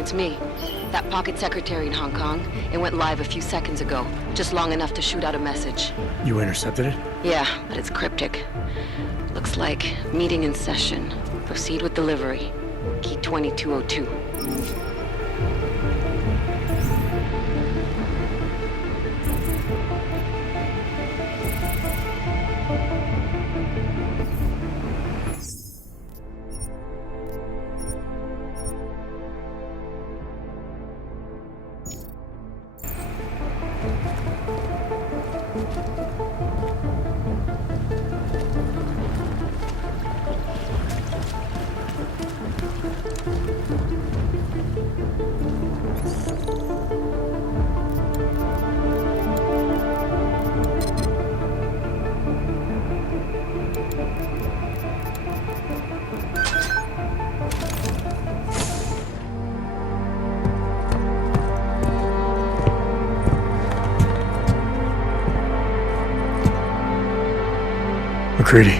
it's me. That pocket secretary in Hong Kong. It went live a few seconds ago, just long enough to shoot out a message. You intercepted it? Yeah, but it's cryptic. Looks like meeting in session. Proceed with delivery. Key 2202. McCready,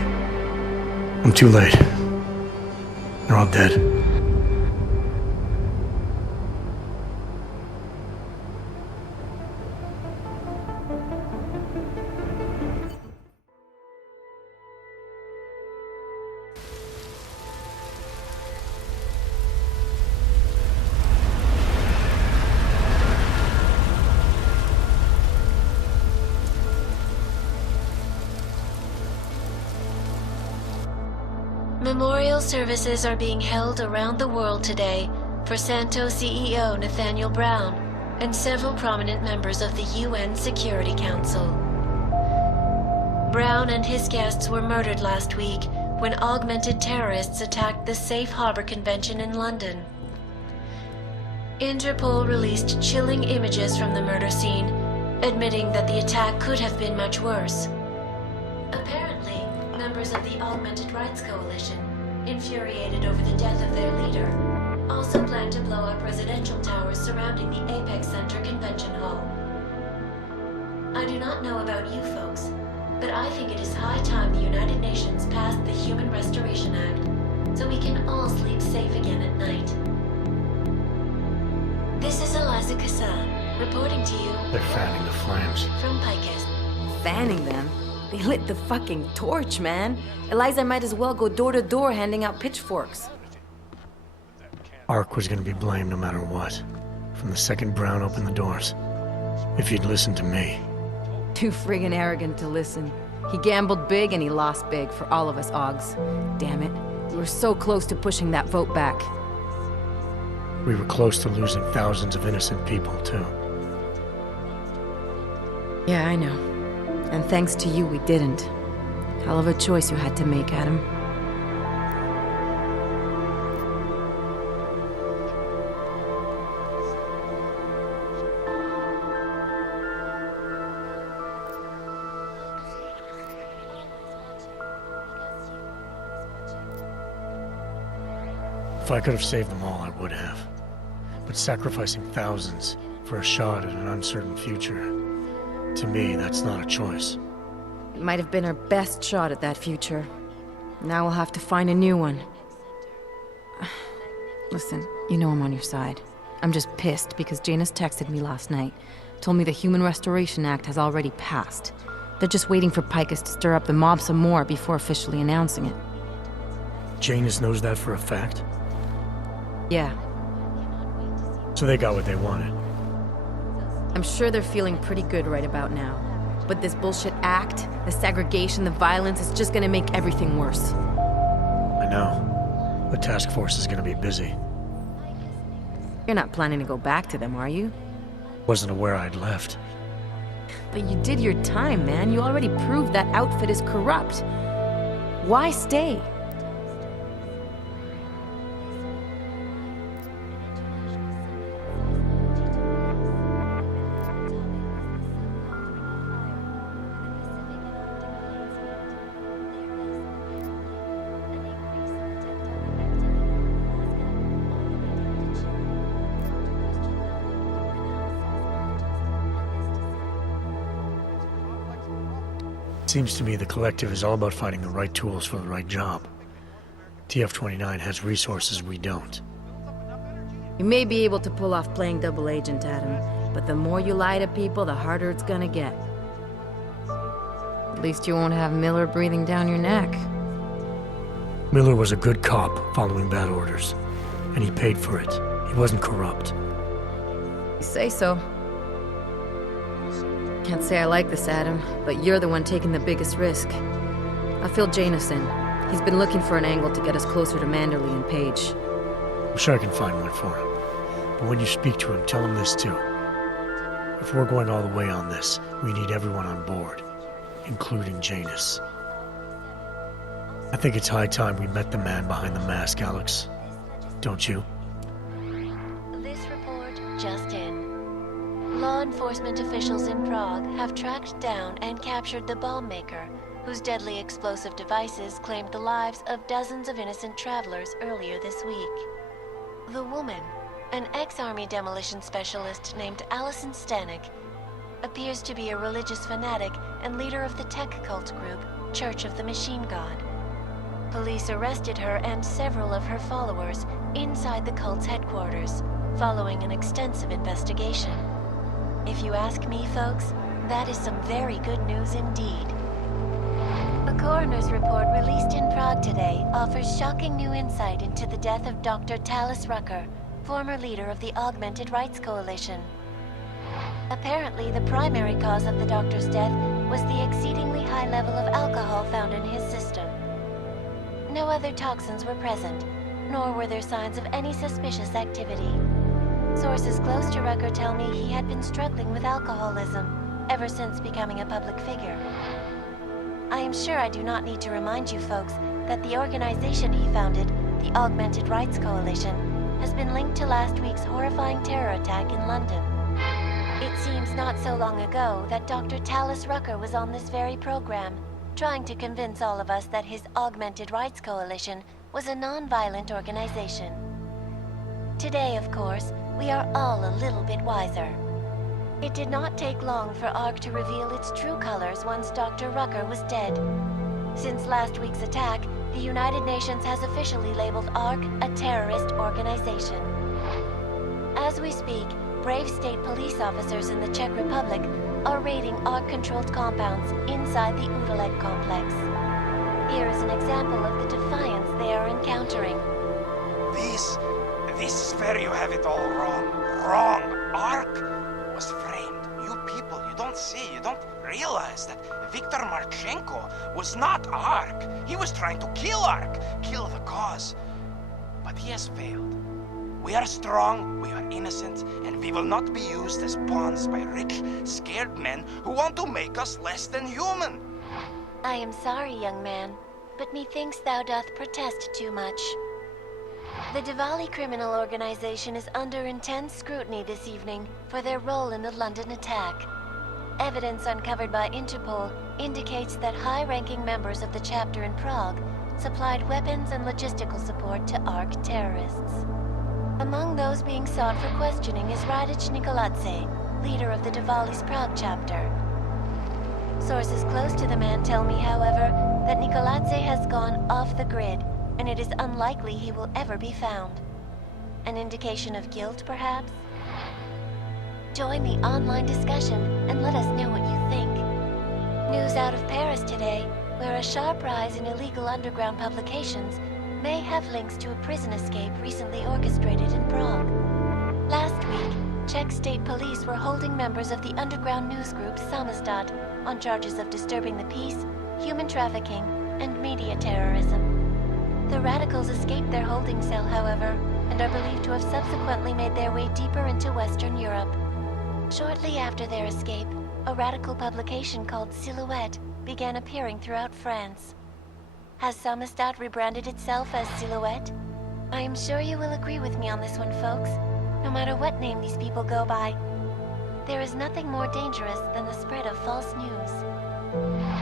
I'm too late. They're all dead. Memorial services are being held around the world today for Santo CEO Nathaniel Brown and several prominent members of the UN Security Council. Brown and his guests were murdered last week when augmented terrorists attacked the Safe Harbor Convention in London. Interpol released chilling images from the murder scene, admitting that the attack could have been much worse. Apparently, members of the Augmented Rights Coalition, infuriated over the death of their leader, also plan to blow up residential towers surrounding the Apex Center Convention Hall. I do not know about you folks, but I think it is high time the United Nations passed the Human Restoration Act, so we can all sleep safe again at night. This is Eliza Kassan, reporting to you. They're fanning the flames. From Picus. Fanning them? They lit the fucking torch, man. Eliza might as well go door to door handing out pitchforks. Ark was gonna be blamed no matter what. From the second Brown opened the doors. If you'd listened to me. Too friggin' arrogant to listen. He gambled big and he lost big for all of us Augs. Damn it. We were so close to pushing that vote back. We were close to losing thousands of innocent people, too. Yeah, I know. And thanks to you, we didn't. Hell of a choice you had to make, Adam. If I could have saved them all, I would have. But sacrificing thousands for a shot at an uncertain future, to me, that's not a choice. It might have been our best shot at that future. Now we'll have to find a new one. Listen, you know I'm on your side. I'm just pissed because Janus texted me last night. Told me the Human Restoration Act has already passed. They're just waiting for Picus to stir up the mob some more before officially announcing it. Janus knows that for a fact? Yeah. So they got what they wanted. I'm sure they're feeling pretty good right about now. But this bullshit act, the segregation, the violence, is just gonna make everything worse. I know. The task force is gonna be busy. You're not planning to go back to them, are you? Wasn't aware I'd left. But you did your time, man. You already proved that outfit is corrupt. Why stay? Seems to me the collective is all about finding the right tools for the right job. TF-29 has resources we don't. You may be able to pull off playing double agent, Adam, but the more you lie to people, the harder it's gonna get. At least you won't have Miller breathing down your neck. Miller was a good cop following bad orders, and he paid for it. He wasn't corrupt. You say so. Can't say I like this, Adam, but you're the one taking the biggest risk. I'll fill Janus in. He's been looking for an angle to get us closer to Manderley and Page. I'm sure I can find one for him. But when you speak to him, tell him this too. If we're going all the way on this, we need everyone on board, including Janus. I think it's high time we met the man behind the mask, Alex. Don't you? This report just in. Law enforcement officials in Prague have tracked down and captured the bomb maker, whose deadly explosive devices claimed the lives of dozens of innocent travelers earlier this week. The woman, an ex-army demolition specialist named Allison Stanek, appears to be a religious fanatic and leader of the tech cult group, Church of the Machine God. Police arrested her and several of her followers inside the cult's headquarters, following an extensive investigation. If you ask me, folks, that is some very good news indeed. A coroner's report released in Prague today offers shocking new insight into the death of Dr. Talis Rucker, former leader of the Augmented Rights Coalition. Apparently, the primary cause of the doctor's death was the exceedingly high level of alcohol found in his system. No other toxins were present, nor were there signs of any suspicious activity. Sources close to Rucker tell me he had been struggling with alcoholism ever since becoming a public figure. I am sure I do not need to remind you folks that the organization he founded, the Augmented Rights Coalition, has been linked to last week's horrifying terror attack in London. It seems not so long ago that Dr. Talis Rucker was on this very program, trying to convince all of us that his Augmented Rights Coalition was a non-violent organization. Today, of course, we are all a little bit wiser. It did not take long for ARC to reveal its true colors once Dr. Rucker was dead. Since last week's attack, the United Nations has officially labeled ARC a terrorist organization. As we speak, brave state police officers in the Czech Republic are raiding ARC-controlled compounds inside the Udalek complex. Here is an example of the defiance they are encountering. This is where you have it all wrong. Wrong! ARC was framed. You people, you don't see, you don't realize that Viktor Marchenko was not ARC. He was trying to kill ARC, kill the cause. But he has failed. We are strong, we are innocent, and we will not be used as pawns by rich, scared men who want to make us less than human. I am sorry, young man, but methinks thou doth protest too much. The Diwali criminal organization is under intense scrutiny this evening for their role in the London attack. Evidence uncovered by Interpol indicates that high-ranking members of the chapter in Prague supplied weapons and logistical support to ARC terrorists. Among those being sought for questioning is Radic Nikoladze, leader of the Diwali's Prague chapter. Sources close to the man tell me, however, that Nikoladze has gone off the grid, and it is unlikely he will ever be found. An indication of guilt, perhaps? Join the online discussion and let us know what you think. News out of Paris today, where a sharp rise in illegal underground publications may have links to a prison escape recently orchestrated in Prague. Last week, Czech state police were holding members of the underground news group Samizdat on charges of disturbing the peace, human trafficking, and media terrorism. The radicals escaped their holding cell, however, and are believed to have subsequently made their way deeper into Western Europe. Shortly after their escape, a radical publication called Silhouette began appearing throughout France. Has Samizdat rebranded itself as Silhouette? I am sure you will agree with me on this one, folks. No matter what name these people go by, there is nothing more dangerous than the spread of false news.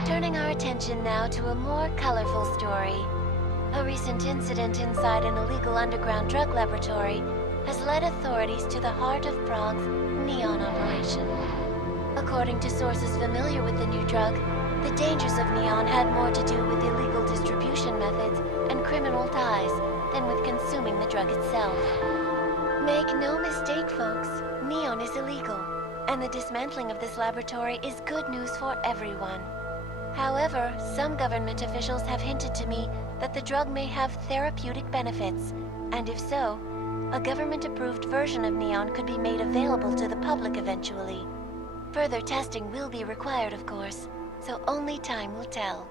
Turning our attention now to a more colorful story. A recent incident inside an illegal underground drug laboratory has led authorities to the heart of Prague's Neon operation. According to sources familiar with the new drug, the dangers of Neon had more to do with illegal distribution methods and criminal ties than with consuming the drug itself. Make no mistake, folks. Neon is illegal, and the dismantling of this laboratory is good news for everyone. However, some government officials have hinted to me that the drug may have therapeutic benefits, and if so, a government-approved version of Neon could be made available to the public eventually. Further testing will be required, of course, so only time will tell.